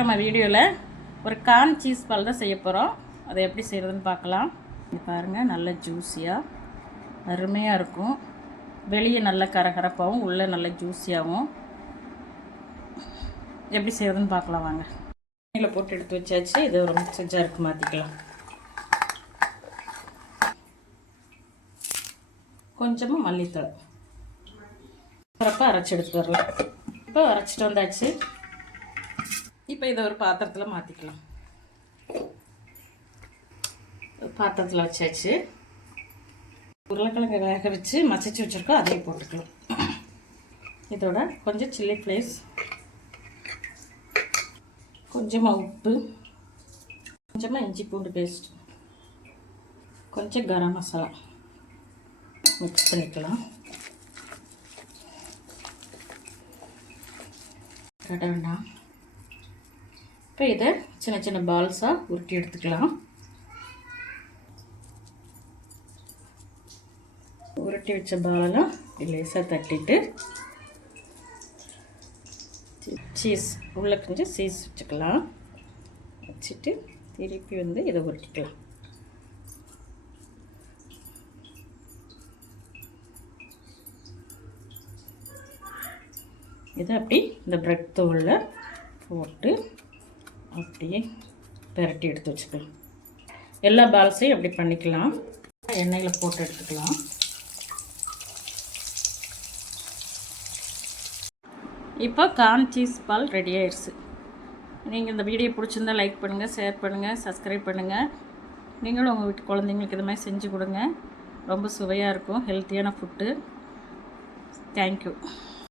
நம்ம வீடியோவில் ஒரு கார்ன் சீஸ் பால் தான் செய்ய போகிறோம். அதை எப்படி செய்கிறதுன்னு பார்க்கலாம். பாருங்கள், நல்ல ஜூஸியாக அருமையாக இருக்கும். வெளியே நல்ல கரகரப்பாகவும் உள்ளே நல்ல ஜூஸியாகவும். எப்படி செய்கிறதுன்னு பார்க்கலாம் வாங்க. எண்ணெயில் போட்டு எடுத்து வச்சாச்சு. இதை ஒரு மிக்சர் ஜாருக்கு மாற்றிக்கலாம். கொஞ்சமாக மல்லித்தூள் சிறப்பாக அரைச்சி எடுத்து வரலாம். இப்போ அரைச்சிட்டு வந்தாச்சு. இப்போ இதை ஒரு பாத்திரத்தில் மாற்றிக்கலாம். பாத்திரத்தில் வச்சாச்சு. உருளைக்கிழங்கு வேக வச்சு மசிச்சு வச்சுருக்கோம், அதையும் போட்டுக்கலாம். இதோட கொஞ்சம் சில்லி ஃப்ளேக்ஸ், கொஞ்சமாக உப்பு, கொஞ்சமாக இஞ்சி பூண்டு பேஸ்ட், கொஞ்சம் கரம் மசாலா மிக்ஸ் பண்ணிக்கலாம். கட்ட வேண்டாம். இப்போ இதை சின்ன சின்ன பால்ஸாக உருட்டி எடுத்துக்கலாம். உருட்டி வச்ச பாலெல்லாம் லேசாக தட்டிட்டு சீஸ் உள்ள கொஞ்சம் சீஸ் வச்சுக்கலாம். வச்சுட்டு திருப்பி வந்து இதை உருட்டிக்கலாம். இதை அப்படி இந்த பிரெட் தோலில் போட்டு அப்படியே பெரட்டி எடுத்து வச்சுக்கலாம். எல்லா பால்ஸையும் அப்படி பண்ணிக்கலாம். எண்ணெயில் போட்டு எடுத்துக்கலாம். இப்போ கார்ன் சீஸ் பால் ரெடி ஆயிடுச்சு. நீங்கள் இந்த வீடியோ பிடிச்சிருந்தால் லைக் பண்ணுங்கள், ஷேர் பண்ணுங்கள், சப்ஸ்கிரைப் பண்ணுங்கள். நீங்களும் உங்கள் வீட்டு குழந்தைங்களுக்கு இது மாதிரி செஞ்சு கொடுங்க. ரொம்ப சுவையாக இருக்கும், ஹெல்த்தியான ஃபுட்டு. தேங்க்யூ.